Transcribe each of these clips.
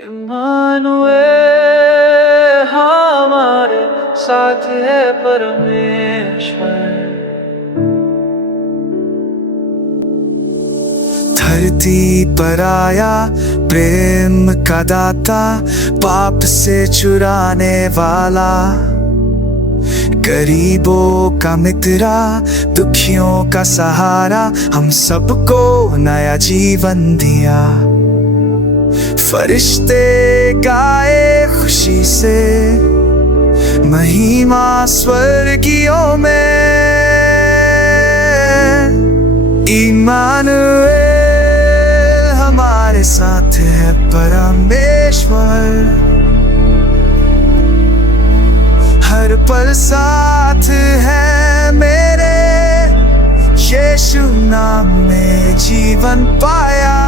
Immanuel हमारे साथ है परमेश्वर। धरती पर आया प्रेम का दाता, पाप से छुड़ाने वाला, गरीबों का मित्रा, दुखियों का सहारा, हम सबको नया जीवन दिया। फरिश्ते गाए खुशी से, महिमा स्वर्गियों में। इम्मानुएल हमारे साथ है परमेश्वर, हर पल साथ है मेरे, यीशु नाम में जीवन पाया।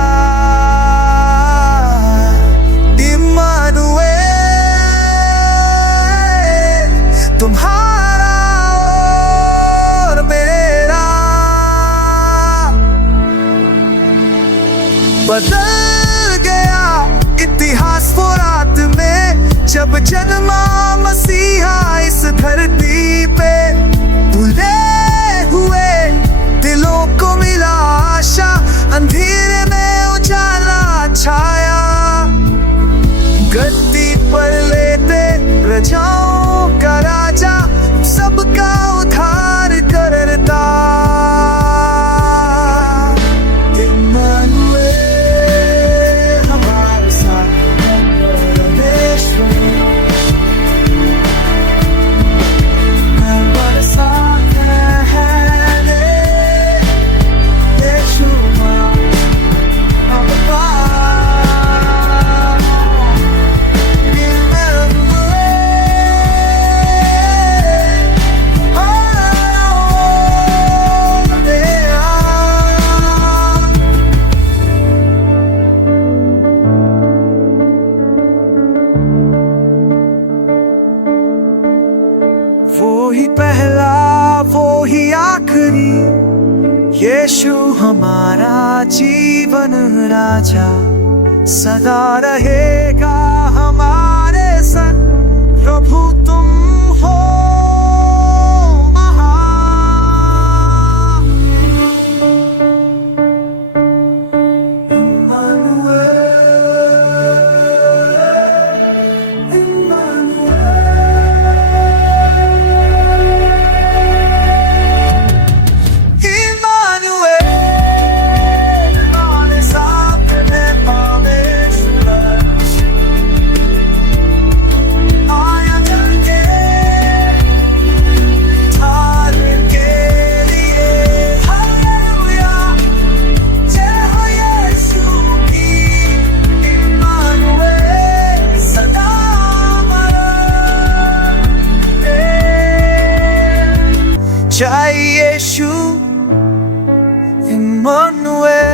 तुम्हारा और मेरा बदल गया इतिहास वो रात में, जब जन्मा मसीहा इस धरती पे। भूले हुए दिलों को मिला आशा, अंधेरे में उजाला छाया। गद्दी पर लेते प्रजाओं का राजा, सबका उद्धार करता। इम्मानुएल हमारे साथ परमेश्वर, हमारे साथ है यीशु वो ही पहला वो ही आखिरी, यीशु हमारा जीवन राजा, सदा रहेगा हमारे संग। प्रभु तुम हो जय यीशु इम्मानुएल।